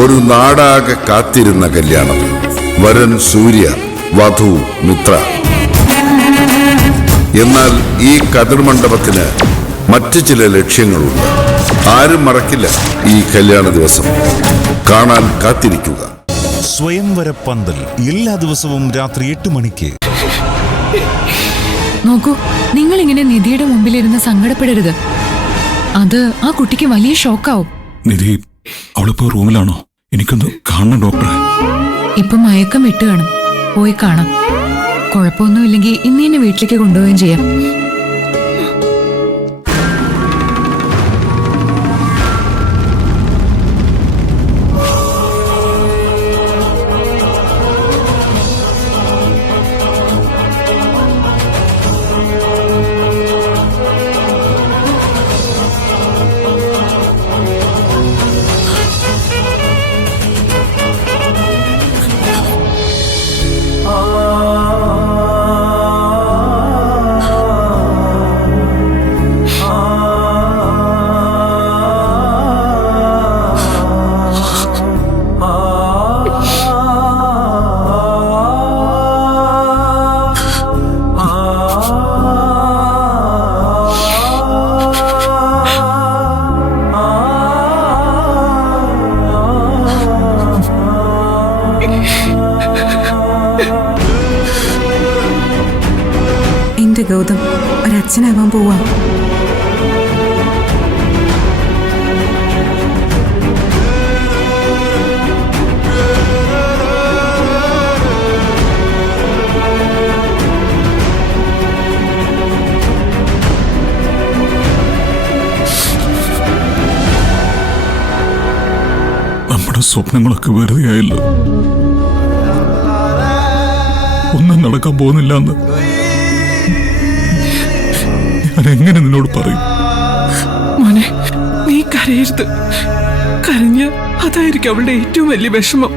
ഒരു നാടാകെ കാത്തിരുന്ന കല്യാണം. വരൻ സൂര്യ, വധു മിത്ര. എന്നാൽ ഈ കതിർമണ്ഡപത്തിന് മറ്റു ചില ലക്ഷ്യങ്ങളുണ്ട്. ആരും മറക്കില്ല ഈ കല്യാണ ദിവസം. കാണാൻ കാത്തിരിക്കുക. സ്വയംവര പന്തൽ എല്ലാ ദിവസവും രാത്രി 8 മണിക്ക്. നോക്കൂ, നിങ്ങൾ ഇങ്ങനെ നിധിയുടെ മുമ്പിലിരുന്ന് സങ്കടപ്പെടരുത്. അത് ആ കുട്ടിക്ക് വലിയ ഷോക്കാവും. നിധി, അവളിപ്പോ റൂമിലാണോ? എനിക്കൊന്ന് കാണണം ഡോക്ടറെ. ഇപ്പൊ മയക്കം വിട്ട് കാണും. പോയി കാണാം. കുഴപ്പമൊന്നുമില്ലെങ്കിൽ ഇന്ന് തന്നെ വീട്ടിലേക്ക് കൊണ്ടുപോവുകയും ചെയ്യാം. എന്റെ ഗൗതം ഒരച്ഛനാവാൻ പോവാ. നമ്മുടെ സ്വപ്നങ്ങളൊക്കെ വെറുതെ ആയല്ലോ. ഒന്നും നടക്കാൻ പോകുന്നില്ല എന്ന് ഞാനെങ്ങനെ നിന്നോട് പറയും? മോനെ, നീ കരയരുത്. കരഞ്ഞ അതായിരിക്കും അവളുടെ ഏറ്റവും വലിയ വിഷമം.